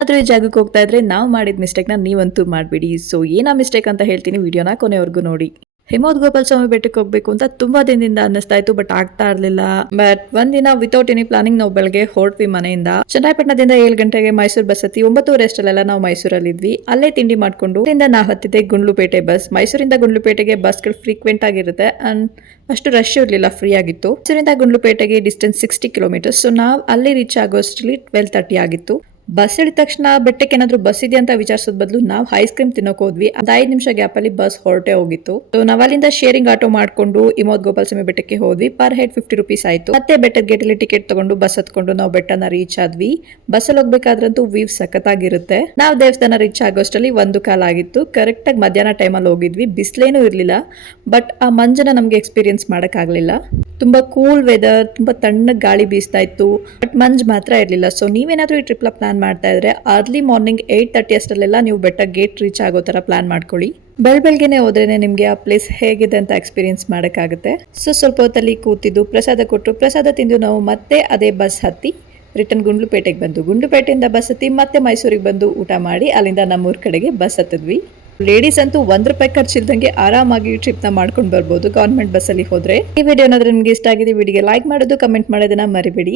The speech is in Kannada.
ಆದ್ರೆ ಈ ಜಾಗಕ್ಕೆ ಹೋಗ್ತಾ ಇದ್ರೆ ನಾವು ಮಾಡಿದ ಮಿಸ್ಟೇಕ್ನ ನೀವಂತೂ ಮಾಡಬೇಡಿ. ಸೊ ಏನಾ ಮಿಸ್ಟೇಕ್ ಅಂತ ಹೇಳ್ತೀನಿ, ವಿಡಿಯೋನ ಕೊನೆವರೆಗೂ ನೋಡಿ. ಹಿಮವದ್ ಗೋಪಾಲ ಸ್ವಾಮಿ ಬೆಟ್ಟಕ್ಕೆ ಹೋಗ್ಬೇಕು ಅಂತ ತುಂಬಾ ದಿನದಿಂದ ಅನ್ನಿಸ್ತಾ ಇತ್ತು, ಬಟ್ ಆಗ್ತಾ ಇರ್ಲಿಲ್ಲ. ಬಟ್ ಒಂದಿನ ವಿತೌಟ್ ಎನಿ ಪ್ಲಾನಿಂಗ್ ನಾವು ಬೆಳಗ್ಗೆ ಹೊರಟ್ವಿ ಮನೆಯಿಂದ. ಚನ್ನರಾಯಪಟ್ಟಣದಿಂದ 7 ಗಂಟೆಗೆ ಮೈಸೂರು ಬಸ್ ಹತ್ತಿ 9:30 ಅಷ್ಟಲ್ಲೆಲ್ಲ ನಾವು ಮೈಸೂರಲ್ಲಿ ಇದ್ವಿ. ಅಲ್ಲೇ ತಿಂಡಿ ಮಾಡ್ಕೊಂಡು ಅಲ್ಲಿಂದ ನಾವು ಹತ್ತಿದ್ದೆ ಗುಂಡ್ಲುಪೇಟೆ ಬಸ್. ಮೈಸೂರಿಂದ ಗುಂಡ್ಲುಪೇಟೆಗೆ ಬಸ್ಗಳು ಫ್ರೀಕ್ವೆಂಟ್ ಆಗಿರುತ್ತೆ ಅಂಡ್ ಅಷ್ಟು ರಶ್ ಇರಲಿಲ್ಲ, ಫ್ರೀ ಆಗಿತ್ತು. ಮೈಸೂರಿಂದ ಗುಂಡ್ಲುಪೇಟೆಗೆ ಡಿಸ್ಟೆನ್ಸ್ 60 ಕಿಲೋಮೀಟರ್ಸ್. ಸೊ ನಾವು ಅಲ್ಲಿ ರೀಚ್ ಆಗೋಷ್ಟರಲ್ಲಿ 12:30 ಆಗಿತ್ತು. ಬಸ್ ಹೇಳಿದ ತಕ್ಷಣ ಬೆಟ್ಟಕ್ಕೆ ಏನಾದ್ರು ಬಸ್ ಇದೆ ಅಂತ ವಿಚಾರಿಸೋದ್ ಬದಲು ನಾವು ಐಸ್ ಕ್ರೀಮ್ ತಿನ್ನೋಕೆ ಹೋದ್ವಿ. ಒಂದು 5 ನಿಮಿಷ ಗ್ಯಾಪ್ ಅಲ್ಲಿ ಬಸ್ ಹೊರಟೆ ಹೋಗಿತ್ತು. ಸೊ ನಾವು ಅಲ್ಲಿಂದ ಶೇರಿಂಗ್ ಆಟೋ ಮಾಡ್ಕೊಂಡು ಹಿಮವದ್ ಗೋಪಾಲ ಸ್ವಾಮಿ ಬೆಟ್ಟಕ್ಕೆ ಹೋದ್ವಿ. ಪರ್ ಹೆಡ್ 50 ರುಪೀಸ್ ಆಯ್ತು. ಮತ್ತೆ ಬೆಟ್ಟದ ಗೇಟ್ ಅಲ್ಲಿ ಟಿಕೆಟ್ ತಗೊಂಡು ಬಸ್ ಹತ್ಕೊಂಡು ನಾವು ಬೆಟ್ಟನ ರೀಚ್ ಆದ್ವಿ. ಬಸ್ ಅಲ್ಲಿ ಹೋಗ್ಬೇಕಾದ್ರಂತೂ ವ್ಯೂ ಸಖತ್ತಾಗಿರುತ್ತೆ. ನಾವು ದೇವಸ್ಥಾನ ರೀಚ್ ಆಗೋಷ್ಟರಲ್ಲಿ 1 ಆಗಿತ್ತು. ಕರೆಕ್ಟ್ ಆಗಿ ಮಧ್ಯಾಹ್ನ ಟೈಮಲ್ಲಿ ಹೋಗಿದ್ವಿ. ಬಿಸಿಲೇನೂ ಇರ್ಲಿಲ್ಲ, ಬಟ್ ಆ ಮಂಜನ ನಮ್ಗೆ ಎಕ್ಸ್ಪೀರಿಯನ್ಸ್ ಮಾಡಕ್ ಆಗ್ಲಿಲ್ಲ. ತುಂಬಾ ಕೂಲ್ ವೆದರ್, ತುಂಬಾ ತಣ್ಣಗೆ ಗಾಳಿ ಬೀಸ್ತಾ ಇತ್ತು, ಬಟ್ ಮಂಜ್ ಮಾತ್ರ ಇರ್ಲಿಲ್ಲ. ಸೊ ನೀವೇನಾದ್ರೂ ಈ ಟ್ರಿಪ್ ಪ್ಲಾನ್ ಮಾಡ್ತಾ ಇದ್ರೆ ಅರ್ಲಿ ಮಾರ್ನಿಂಗ್ 8:30 ಅಷ್ಟರಲ್ಲೆಲ್ಲ ನೀವು ಬೆಟ್ಟ ಗೇಟ್ ರೀಚ್ ಆಗೋ ತರ ಪ್ಲಾನ್ ಮಾಡ್ಕೊಳ್ಳಿ. ಬೆಳಗ್ಗೆನೆ ಹೋದ್ರೇನೆ ನಿಮ್ಗೆ ಆ ಪ್ಲೇಸ್ ಹೇಗಿದೆ ಅಂತ ಎಕ್ಸ್ಪೀರಿಯನ್ಸ್ ಮಾಡಕ್ಕಾಗುತ್ತೆ. ಸೊ ಸ್ವಲ್ಪ ಹೊತ್ತಲ್ಲಿ ಕೂತಿದ್ದು ಪ್ರಸಾದ ಕೊಟ್ಟರು. ಪ್ರಸಾದ ತಿಂದು ನಾವು ಮತ್ತೆ ಅದೇ ಬಸ್ ಹತ್ತಿ ರಿಟರ್ನ್ ಗುಂಡ್ಲುಪೇಟೆಗೆ ಬಂದು ಗುಂಡ್ಲುಪೇಟೆಯಿಂದ ಬಸ್ ಹತ್ತಿ ಮತ್ತೆ ಮೈಸೂರಿಗೆ ಬಂದು ಊಟ ಮಾಡಿ ಅಲ್ಲಿಂದ ನಮ್ಮೂರ್ ಕಡೆಗೆ ಬಸ್ ಹತ್ತಿದ್ವಿ. ಲೇಡೀಸ್ ಅಂತೂ ₹1 ಖರ್ಚಿಲ್ದಂಗೆ ಆರಾಮಾಗಿ ಟ್ರಿಪ್ ನ ಮಾಡ್ಕೊಂಡು ಬರ್ಬೋದು ಗವರ್ಮೆಂಟ್ ಬಸ್ ಅಲ್ಲಿ ಹೋದ್ರೆ. ಈ ವಿಡಿಯೋ ಏನಾದ್ರೂ ನಿಮ್ಗೆ ಇಷ್ಟ ಆಗಿದೆ, ವಿಡಿಯೋಗೆ ಲೈಕ್ ಮಾಡೋದು, ಕಮೆಂಟ್ ಮಾಡೋದನ್ನ ಮರಿಬೇಡಿ.